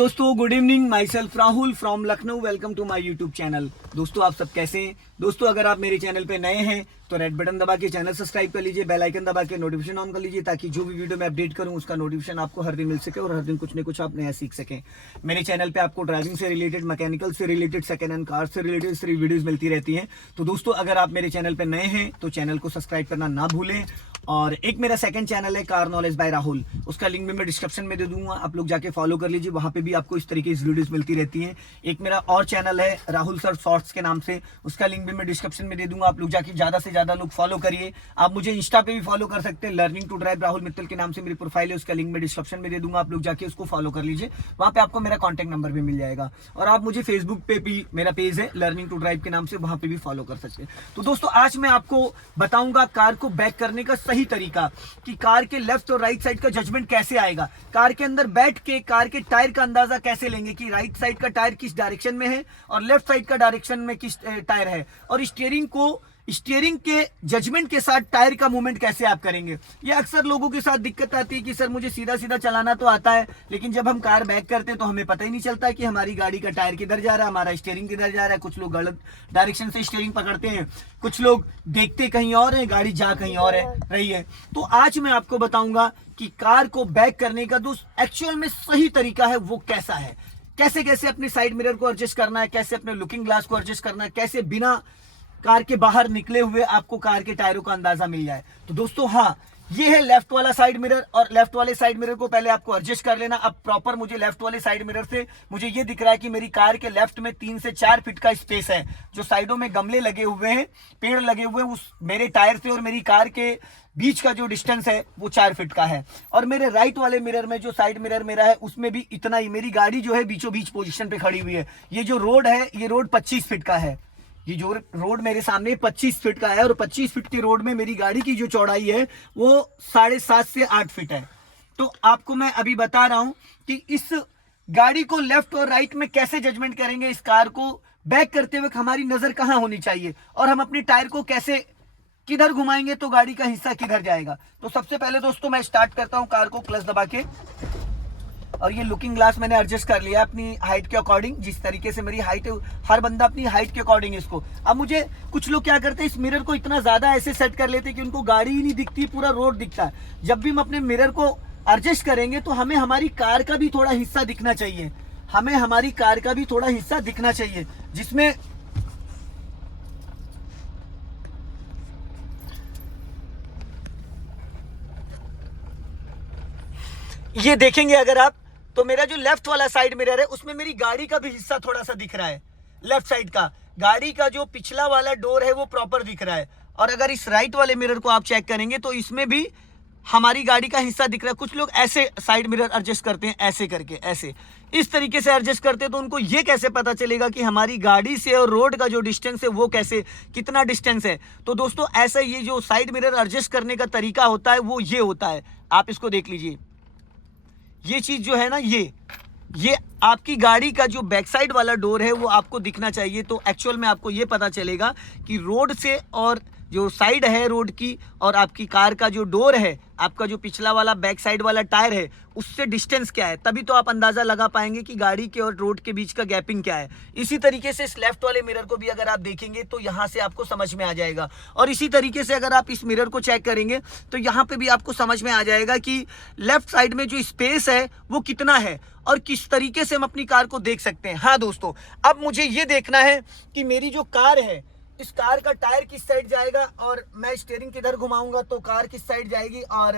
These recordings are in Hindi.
दोस्तों, good evening. Myself Rahul from Lucknow. Welcome to my YouTube channel. दोस्तों, आप सब कैसे हैं? दोस्तों, अगर आप मेरे चैनल पे नए हैं तो रेड बटन दबा के चैनल सब्सक्राइब कर लीजिए, बेल आइकन दबा के नोटिफिकेशन ऑन कर लीजिए, ताकि जो भी वीडियो मैं अपडेट करूं उसका नोटिफिकेशन आपको हर दिन मिल सके और हर दिन कुछ न कुछ आप नया सीख सकें। मेरे चैनल पे आपको ड्राइविंग से रिलेटेड, मैकेनिकल से रिलेटेड, सेकंड हैंड कार से रिलेटेड सारी वीडियोस मिलती रहती हैं। तो दोस्तों, अगर आप मेरे चैनल पे नए हैं तो चैनल को सब्सक्राइब करना ना भूलें। और एक मेरा सेकंड चैनल है कार नॉलेज बाय राहुल, उसका लिंक भी मैं डिस्क्रिप्शन में दे दूंगा, आप लोग जाके फॉलो कर लीजिए। वहां पे भी आपको इस तरीके की वीडियोस मिलती रहती हैं। एक मेरा और चैनल है राहुल सर शॉर्ट्स के नाम से, उसका लिंक भी मैं डिस्क्रिप्शन में दे दूंगा। आप लोग जाके ज्यादा से ज्यादा लोग फॉलो करिए। आप मुझे इंस्टा पे भी फॉलो कर सकते हैं, learning to drive Rahul Mittal के नाम से मेरी प्रोफाइल है, उसका लिंक मैं डिस्क्रिप्शन में दे दूंगा। आप लोग जाके उसको फॉलो कर लीजिए, वहां पे आपको मेरा कॉन्टैक्ट नंबर भी मिल जाएगा। और आप मुझे फेसबुक पे भी, मेरा पेज है लर्निंग टू ड्राइव के नाम से, वहां पे भी फॉलो कर सकते हैं। तो दोस्तों, आज मैं आपको बताऊंगा कार को बैक करने का सही तरीका, कि कार के लेफ्ट और राइट साइड का जजमेंट कैसे आएगा। कार के अंदर बैठ के कार के टायर का अंदाजा कैसे लेंगे कि राइट साइड का टायर किस डायरेक्शन में है और लेफ्ट साइड का डायरेक्शन में किस टायर है। और स्टीयरिंग के जजमेंट के साथ टायर का मूवमेंट कैसे आप करेंगे। ये अक्सर लोगों के साथ दिक्कत आती है कि सर मुझे सीधा सीधा चलाना तो आता है, लेकिन जब हम कार बैक करते हैं तो हमें पता ही नहीं चलता कि हमारी गाड़ी का टायर किधर जा रहा है, हमारा स्टीयरिंग किधर जा रहा है। कुछ लोग गलत डायरेक्शन से स्टीयरिंग पकड़ते हैं, कुछ लोग देखते कहीं और है, गाड़ी जा कहीं और है रही है। तो आज मैं आपको बताऊंगा कि कार को बैक करने का जो एक्चुअल में सही तरीका है वो कैसा है। कैसे कैसे अपने साइड मिरर को एडजस्ट करना है, कैसे अपने लुकिंग ग्लास को एडजस्ट करना है, कैसे बिना कार के बाहर निकले हुए आपको कार के टायरों का अंदाजा मिल जाए। तो दोस्तों, हाँ, ये है लेफ्ट वाला साइड मिरर, और लेफ्ट वाले साइड मिरर को पहले आपको एडजस्ट कर लेना। अब प्रॉपर मुझे लेफ्ट वाले साइड मिरर से मुझे ये दिख रहा है कि मेरी कार के लेफ्ट में 3 से 4 फीट का स्पेस है। जो साइडों में गमले लगे हुए हैं, पेड़ लगे हुए हैं, उस मेरे टायर से और मेरी कार के बीच का जो डिस्टेंस है वो 4 फीट का है। और मेरे राइट वाले मिरर में, जो साइड मिरर मेरा है, उसमें भी इतना ही। मेरी गाड़ी जो है बीचों बीच पोजीशन पे खड़ी हुई है। ये जो रोड है, ये रोड 25 फीट का है। ये जो रोड मेरे सामने 25 फीट का है, और 25 फीट के रोड में मेरी गाड़ी की जो चौड़ाई है वो 7.5 से 8 फीट है। तो आपको मैं अभी बता रहा हूं कि इस गाड़ी को लेफ्ट और राइट में कैसे जजमेंट करेंगे। इस कार को बैक करते हुए हमारी नजर कहां होनी चाहिए, और हम अपने टायर को कैसे किधर घुमाएंगे तो गाड़ी का हिस्सा किधर जाएगा। तो सबसे पहले दोस्तों, मैं स्टार्ट करता हूं कार को क्लच दबा के। और ये लुकिंग ग्लास मैंने एडजस्ट कर लिया अपनी हाइट के अकॉर्डिंग। जिस तरीके से मेरी हाइट है, हर बंदा अपनी हाइट के अकॉर्डिंग इसको। अब मुझे कुछ लोग क्या करते हैं, इस मिरर को इतना ज्यादा ऐसे सेट कर लेते हैं कि उनको गाड़ी ही नहीं दिखती, पूरा रोड दिखता है। जब भी हम अपने मिरर को एडजस्ट करेंगे तो हमें हमारी कार का भी थोड़ा हिस्सा दिखना चाहिए। हमें हमारी कार का भी थोड़ा हिस्सा दिखना चाहिए, जिसमें ये देखेंगे अगर आप, तो मेरा जो लेफ्ट वाला साइड मिरर है उसमें मेरी गाड़ी का भी हिस्सा थोड़ा सा दिख रहा है। लेफ्ट साइड का गाड़ी का जो पिछला वाला डोर है वो प्रॉपर दिख रहा है। और अगर इस राइट वाले मिरर को आप चेक करेंगे तो इसमें भी हमारी गाड़ी का हिस्सा दिख रहा है। कुछ लोग ऐसे साइड मिरर एडजस्ट करते हैं, ऐसे करके, ऐसे इस तरीके से एडजस्ट करते हैं। तो उनको ये कैसे पता चलेगा कि हमारी गाड़ी से और रोड का जो डिस्टेंस है वो कैसे, कितना डिस्टेंस है। तो दोस्तों, ऐसा ये जो साइड मिरर एडजस्ट करने का तरीका होता है वो ये होता है। आप इसको देख लीजिए, ये चीज जो है ना, ये आपकी गाड़ी का जो बैक साइड वाला डोर है वो आपको दिखना चाहिए। तो एक्चुअल में आपको ये पता चलेगा कि रोड से और जो साइड है रोड की और आपकी कार का जो डोर है, आपका जो पिछला वाला बैक साइड वाला टायर है, उससे डिस्टेंस क्या है। तभी तो आप अंदाजा लगा पाएंगे कि गाड़ी के और रोड के बीच का गैपिंग क्या है। इसी तरीके से इस लेफ्ट वाले मिरर को भी अगर आप देखेंगे तो यहां से आपको समझ में आ जाएगा। और इसी तरीके से अगर आप इस मिरर को चेक करेंगे तो यहां पे भी आपको समझ में आ जाएगा कि लेफ्ट साइड में जो स्पेस है वो कितना है और किस तरीके से हम अपनी कार को देख सकते हैं। हाँ दोस्तों, अब मुझे ये देखना है कि मेरी जो कार है, इस कार का टायर किस साइड जाएगा और मैं स्टीयरिंग किधर घुमाऊंगा तो कार किस साइड जाएगी। और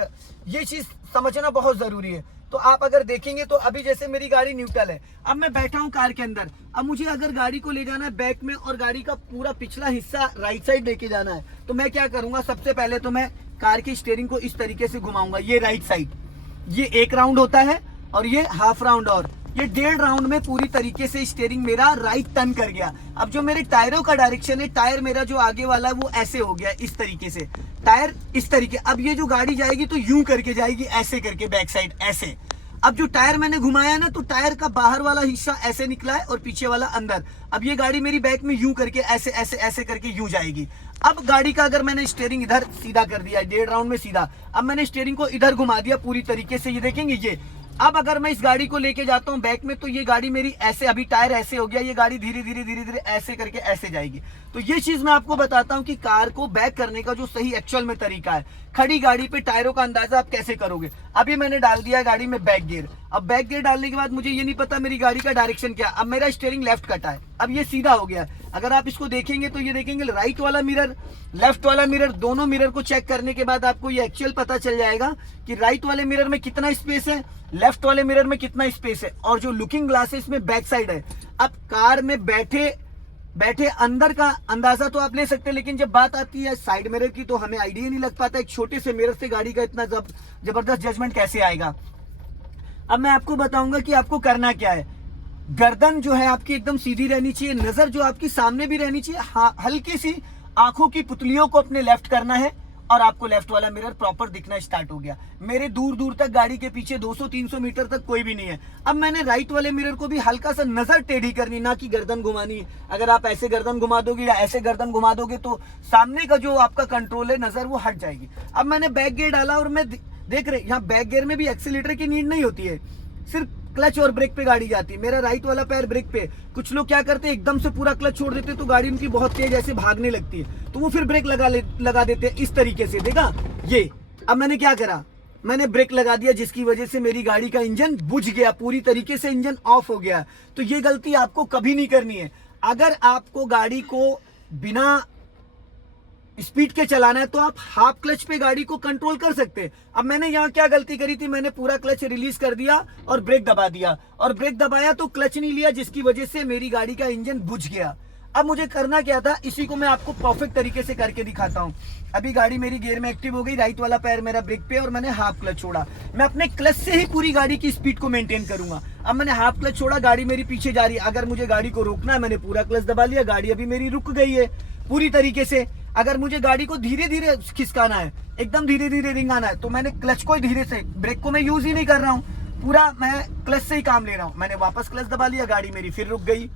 ये चीज समझना बहुत जरूरी है। तो आप अगर देखेंगे तो अभी जैसे मेरी गाड़ी न्यूट्रल है, अब मैं बैठा हूं कार के अंदर। अब मुझे अगर गाड़ी को ले जाना है बैक में और गाड़ी का पूरा पिछला हिस्सा राइट साइड लेके जाना है, तो मैं क्या करूंगा, सबसे पहले तो मैं कार की स्टीयरिंग को इस तरीके से घुमाऊंगा। ये राइट साइड, ये 1 राउंड होता है और ये हाफ राउंड, और ये 1.5 राउंड में पूरी तरीके से स्टीयरिंग मेरा राइट टर्न कर गया। अब जो मेरे टायरों का डायरेक्शन है, टायर मेरा जो आगे वाला है वो ऐसे हो गया, इस तरीके से टायर इस तरीके। अब ये जो गाड़ी जाएगी तो यूं करके जाएगी, ऐसे करके बैक साइड ऐसे। अब जो टायर मैंने घुमाया ना, तो टायर का बाहर वाला हिस्सा ऐसे निकला है और पीछे वाला अंदर। अब ये गाड़ी मेरी बैक में यूं करके ऐसे ऐसे ऐसे करके यूं जाएगी। अब गाड़ी का अगर मैंने स्टीयरिंग इधर सीधा कर दिया 1.5 राउंड में सीधा, अब मैंने स्टीयरिंग को इधर घुमा दिया पूरी तरीके से, ये देखेंगे ये अब अगर मैं इस गाड़ी को लेके जाता हूँ बैक में, तो ये गाड़ी मेरी ऐसे, अभी टायर ऐसे हो गया, ये गाड़ी धीरे धीरे ऐसे करके ऐसे जाएगी। तो ये चीज मैं आपको बताता हूँ कि कार को बैक करने का जो सही एक्चुअल में तरीका है। खड़ी गाड़ी पे टायरों का अंदाजा आप कैसे करोगे। अभी मैंने डाल दिया गाड़ी में बैक गियर। अब बैक गियर डालने के बाद मुझे ये नहीं पता मेरी गाड़ी का डायरेक्शन क्या। अब मेरा स्टीयरिंग लेफ्ट कटा है, अब ये सीधा हो गया। अगर आप इसको देखेंगे तो ये देखेंगे राइट वाला मिरर, लेफ्ट वाला मिरर, दोनों मिरर को चेक करने के बाद आपको ये एक्चुअल पता चल जाएगा कि राइट वाले मिरर में कितना स्पेस है, लेफ्ट वाले मिरर में कितना स्पेस है। और जो लुकिंग ग्लास है इसमें बैक साइड है। अब कार में बैठे अंदर का अंदाजा तो आप ले सकते हैं, लेकिन जब बात आती है साइड मिरर की तो हमें आइडिया नहीं लग पाता एक छोटे से मिरर से गाड़ी का इतना जबरदस्त जजमेंट कैसे आएगा। अब मैं आपको बताऊंगा कि आपको करना क्या है। गर्दन जो है आपकी एकदम सीधी रहनी चाहिए, नजर जो आपकी सामने भी रहनी चाहिए, हाँ हल्की सी आंखों की पुतलियों को अपने लेफ्ट करना है और आपको लेफ्ट वाला मिरर प्रॉपर दिखना स्टार्ट हो गया। मेरे दूर दूर तक गाड़ी के पीछे 200-300 मीटर तक कोई भी नहीं है। अब मैंने राइट वाले मिरर को भी हल्का सा नजर टेढ़ी करनी, ना कि गर्दन घुमानी। अगर आप ऐसे गर्दन घुमा दोगे या ऐसे गर्दन घुमा दोगे तो सामने का जो आपका कंट्रोल है नजर वो हट जाएगी। अब मैंने बैक गियर डाला और मैं देख रहे यहाँ बैक गियर में भी एक्सीलेटर की नीड नहीं होती है, सिर्फ क्लच और ब्रेक पे गाड़ी जाती है। मेरा राइट वाला पैर ब्रेक पे। कुछ लोग क्या करते हैं एकदम से पूरा क्लच छोड़ देते तो गाड़ी उनकी बहुत तेज ऐसे भागने लगती है, तो वो फिर ब्रेक लगा देते हैं इस तरीके से। देखा ये, अब मैंने क्या करा, मैंने ब्रेक लगा दिया जिसकी वजह से मेरी गाड़ी का इंजन बुझ गया, पूरी तरीके से इंजन ऑफ हो गया। तो ये गलती आपको कभी नहीं करनी है। अगर आपको गाड़ी को बिना स्पीड के चलाना है तो आप हाफ क्लच पे गाड़ी को कंट्रोल कर सकते हैं। अब मैंने यहाँ क्या गलती करी थी, मैंने पूरा क्लच रिलीज कर दिया और ब्रेक दबा दिया, और ब्रेक दबाया तो क्लच नहीं लिया, जिसकी वजह से मेरी गाड़ी का इंजन बुझ गया। अब मुझे करना क्या था, इसी को मैं आपको परफेक्ट तरीके से करके दिखाता हूँ। अभी गाड़ी मेरी गियर में एक्टिव हो गई, राइट वाला पैर मेरा ब्रेक पे और मैंने हाफ क्लच छोड़ा। मैं अपने क्लच से ही पूरी गाड़ी की स्पीड को मेंटेन करूंगा। अब मैंने हाफ क्लच छोड़ा, गाड़ी मेरी पीछे जा रही है। अगर मुझे गाड़ी को रोकना है, मैंने पूरा क्लच दबा लिया, गाड़ी अभी मेरी रुक गई है पूरी तरीके से। अगर मुझे गाड़ी को धीरे धीरे खिसकाना है, एकदम धीरे धीरे रिंगाना है, तो मैंने क्लच को धीरे से, ब्रेक को मैं यूज ही नहीं कर रहा हूँ, पूरा मैं क्लच से ही काम ले रहा हूँ। मैंने वापस क्लच दबा लिया, गाड़ी मेरी फिर रुक गई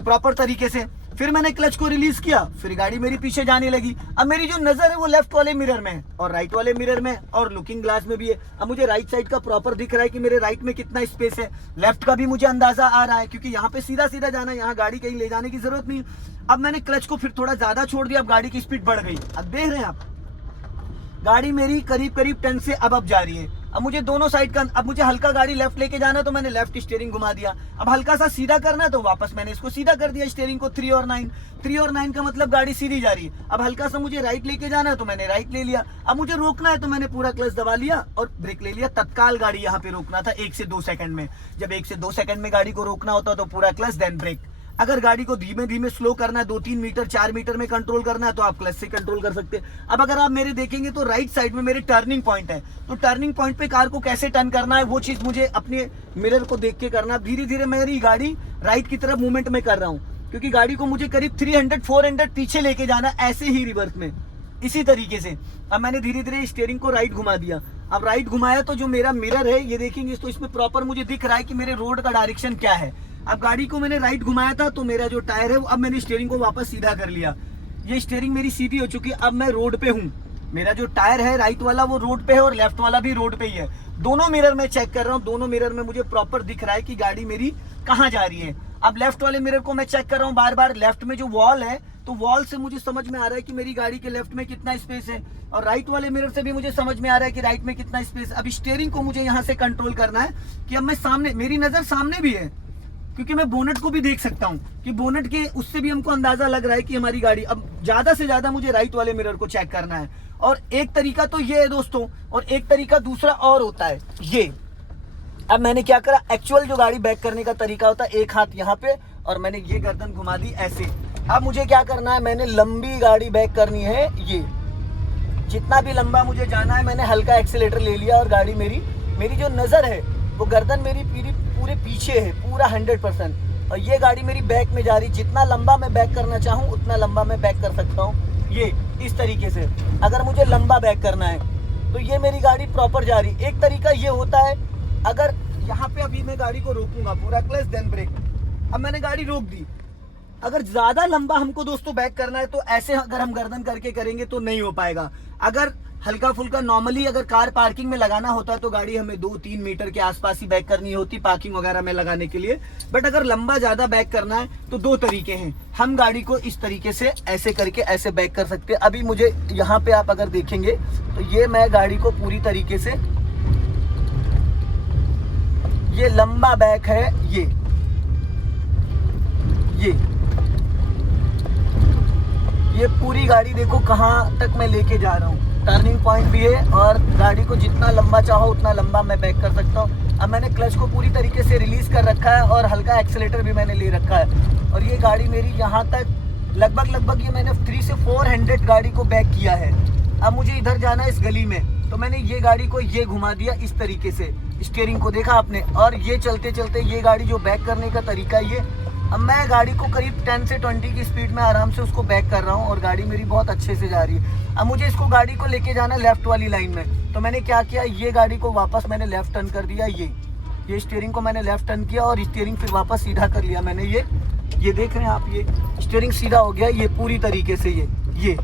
प्रॉपर तरीके से। फिर मैंने क्लच को रिलीज किया, फिर गाड़ी मेरी पीछे जाने लगी। अब मेरी जो नजर है वो लेफ्ट वाले मिरर में है और राइट वाले मिरर में और लुकिंग ग्लास में भी है। अब मुझे राइट साइड का प्रॉपर दिख रहा है कि मेरे राइट में कितना स्पेस है, लेफ्ट का भी मुझे अंदाजा आ रहा है, क्योंकि यहाँ पे सीधा सीधा जाना है, यहाँ गाड़ी कहीं ले जाने की जरूरत नहीं। अब मैंने क्लच को फिर थोड़ा ज्यादा छोड़ दिया, अब गाड़ी की स्पीड बढ़ गई। अब देख रहे हैं आप, गाड़ी मेरी करीब 10 से अब जा रही है। अब मुझे दोनों साइड का, अब मुझे हल्का गाड़ी लेफ्ट लेके जाना है तो मैंने लेफ्ट स्टीयरिंग घुमा दिया। अब हल्का सा सीधा करना है तो वापस मैंने इसको सीधा कर दिया स्टीयरिंग को 3 और 9। 3 और 9 का मतलब गाड़ी सीधी जा रही है। अब हल्का सा मुझे राइट लेके जाना है तो मैंने राइट ले लिया। अब मुझे रोकना है तो मैंने पूरा क्लच दबा लिया और ब्रेक ले लिया। तत्काल गाड़ी यहाँ पे रोकना था 1 से 2 सेकंड में। जब 1 से 2 सेकंड में गाड़ी को रोकना होता तो पूरा क्लच देन ब्रेक। अगर गाड़ी को धीमे धीमे स्लो करना है, 2-3 मीटर 4 मीटर में कंट्रोल करना है तो आप क्लच से कंट्रोल कर सकते हैं। अब अगर आप मेरे देखेंगे तो राइट साइड में मेरे टर्निंग पॉइंट है, तो टर्निंग पॉइंट पे कार को कैसे टर्न करना है वो चीज मुझे अपने मिरर को देख के करना। धीरे धीरे मेरी गाड़ी राइट की तरफ मूवमेंट में कर रहा हूँ, क्योंकि गाड़ी को मुझे करीब 300-400 पीछे लेके जाना, ऐसे ही रिवर्स में इसी तरीके से। अब मैंने धीरे धीरे स्टीयरिंग को राइट घुमा दिया। अब राइट घुमाया तो जो मेरा मिरर है ये देखेंगे तो इसमें प्रॉपर मुझे दिख रहा है कि मेरे रोड का डायरेक्शन क्या है। अब गाड़ी को मैंने राइट घुमाया था तो मेरा जो टायर है, अब मैंने स्टीयरिंग को वापस सीधा कर लिया। ये स्टीयरिंग मेरी सीधी हो चुकी है। अब मैं रोड पे हूँ, मेरा जो टायर है राइट वाला वो रोड पे है और लेफ्ट वाला भी रोड पे ही है। दोनों मिरर में चेक कर रहा हूँ, दोनों मिरर में मुझे प्रॉपर दिख रहा है कि गाड़ी मेरी कहाँ जा रही है। अब लेफ्ट वाले मिरर को मैं चेक कर रहा हूँ बार बार, लेफ्ट में जो वॉल है तो वॉल से मुझे समझ में आ रहा है कि मेरी गाड़ी के लेफ्ट में कितना स्पेस है, और राइट वाले मिरर से भी मुझे समझ में आ रहा है कि राइट में कितना स्पेस। अब स्टीयरिंग को मुझे यहाँ से कंट्रोल करना है कि अब मैं सामने, मेरी नजर सामने भी है क्योंकि मैं बोनट को भी देख सकता हूँ कि बोनट के उससे भी हमको अंदाजा लग रहा है कि हमारी गाड़ी। अब ज्यादा से ज्यादा मुझे राइट वाले मिरर को चेक करना है। और एक तरीका तो ये है दोस्तों, और एक तरीका दूसरा और होता है ये। अब मैंने क्या करा, एक्चुअल जो गाड़ी बैक करने का तरीका होता है, एक हाथ यहाँ पे और मैंने ये गर्दन घुमा दी ऐसे। अब मुझे क्या करना है, मैंने लंबी गाड़ी बैक करनी है, ये जितना भी लंबा मुझे जाना है मैंने हल्का एक्सीलेटर ले लिया और गाड़ी मेरी जो नजर है वो गर्दन मेरी पूरे पीछे है, पूरा 100%। और ये गाड़ी मेरी बैक में जा रही, जितना लंबा मैं बैक करना चाहूँ उतना लंबा मैं बैक कर सकता हूँ। ये इस तरीके से अगर मुझे लंबा बैक करना है तो ये मेरी गाड़ी प्रॉपर जा रही। एक तरीका ये होता है, अगर यहाँ पे अभी मैं गाड़ी को रोकूंगा, पूरा क्लच देन ब्रेक, अब मैंने गाड़ी रोक दी। अगर ज्यादा लंबा हमको दोस्तों बैक करना है तो ऐसे अगर हम गर्दन करके करेंगे तो नहीं हो पाएगा। अगर हल्का फुल्का नॉर्मली अगर कार पार्किंग में लगाना होता तो गाड़ी हमें 2-3 मीटर के आसपास ही बैक करनी होती पार्किंग वगैरह में लगाने के लिए। बट अगर लंबा ज्यादा बैक करना है तो 2 तरीके हैं। हम गाड़ी को इस तरीके से ऐसे करके ऐसे बैक कर सकते हैं। अभी मुझे यहाँ पे आप अगर देखेंगे तो ये मैं गाड़ी को पूरी तरीके से, ये लंबा बैक है, ये पूरी गाड़ी देखो कहाँ तक मैं लेके जा रहा हूँ। टर्निंग पॉइंट भी है और गाड़ी को जितना लंबा चाहो उतना लंबा मैं बैक कर सकता हूँ। अब मैंने क्लच को पूरी तरीके से रिलीज कर रखा है और हल्का एक्सीलेटर भी मैंने ले रखा है और ये गाड़ी मेरी यहाँ तक लगभग ये मैंने 3 से 400 गाड़ी को बैक किया है। अब मुझे इधर जाना है इस गली में, तो मैंने ये गाड़ी को ये घुमा दिया इस तरीके से, स्टीयरिंग को देखा आपने, और ये चलते चलते ये गाड़ी जो बैक करने का तरीका ये, अब मैं गाड़ी को करीब 10 से 20 की स्पीड में आराम से उसको बैक कर रहा हूँ और गाड़ी मेरी बहुत अच्छे से जा रही है। अब मुझे इसको गाड़ी को लेके जाना लेफ्ट वाली लाइन में, तो मैंने क्या किया, ये गाड़ी को वापस मैंने लेफ्ट टर्न कर दिया, ये स्टीयरिंग को मैंने लेफ्ट टर्न किया और स्टीयरिंग फिर वापस सीधा कर लिया मैंने। ये देख रहे हैं आप, ये स्टीयरिंग सीधा हो गया ये पूरी तरीके से ये।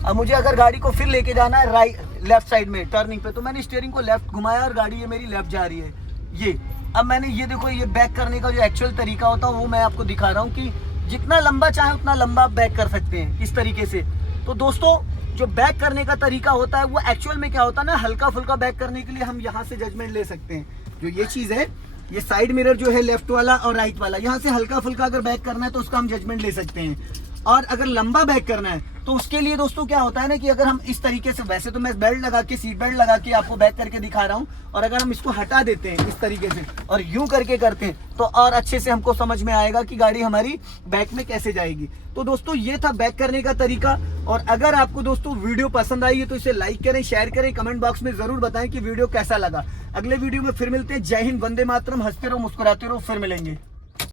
अब मुझे अगर गाड़ी को फिर लेके जाना है लेफ्ट साइड में टर्निंग पे, तो मैंने स्टीयरिंग को लेफ्ट घुमाया और गाड़ी ये मेरी लेफ्ट जा रही है ये। अब मैंने ये देखो, ये बैक करने का जो एक्चुअल तरीका होता है वो मैं आपको दिखा रहा हूँ कि जितना लंबा चाहे उतना लंबा बैक कर सकते हैं इस तरीके से। तो दोस्तों जो बैक करने का तरीका होता है वो एक्चुअल में क्या होता है ना, हल्का फुल्का बैक करने के लिए हम यहाँ से जजमेंट ले सकते हैं। जो ये चीज़ है, ये साइड मिरर जो है लेफ्ट वाला और राइट वाला, यहाँ से हल्का फुल्का अगर बैक करना है तो उसका हम जजमेंट ले सकते हैं। और अगर लंबा बैक करना है तो उसके लिए दोस्तों क्या होता है ना कि अगर हम इस तरीके से, वैसे तो मैं बेल्ट लगा के, सीट बेल्ट लगा के आपको बैक करके दिखा रहा हूं, और अगर हम इसको हटा देते हैं इस तरीके से और यूं करके करते हैं तो और अच्छे से हमको समझ में आएगा कि गाड़ी हमारी बैक में कैसे जाएगी। तो दोस्तों ये था बैक करने का तरीका। और अगर आपको दोस्तों वीडियो पसंद आई है तो इसे लाइक करें, शेयर करें, कमेंट बॉक्स में जरूर बताएं कि वीडियो कैसा लगा। अगले वीडियो में फिर मिलते हैं। जय हिंद, वंदे मातरम, हंसते रहो, मुस्कुराते रहो, फिर मिलेंगे।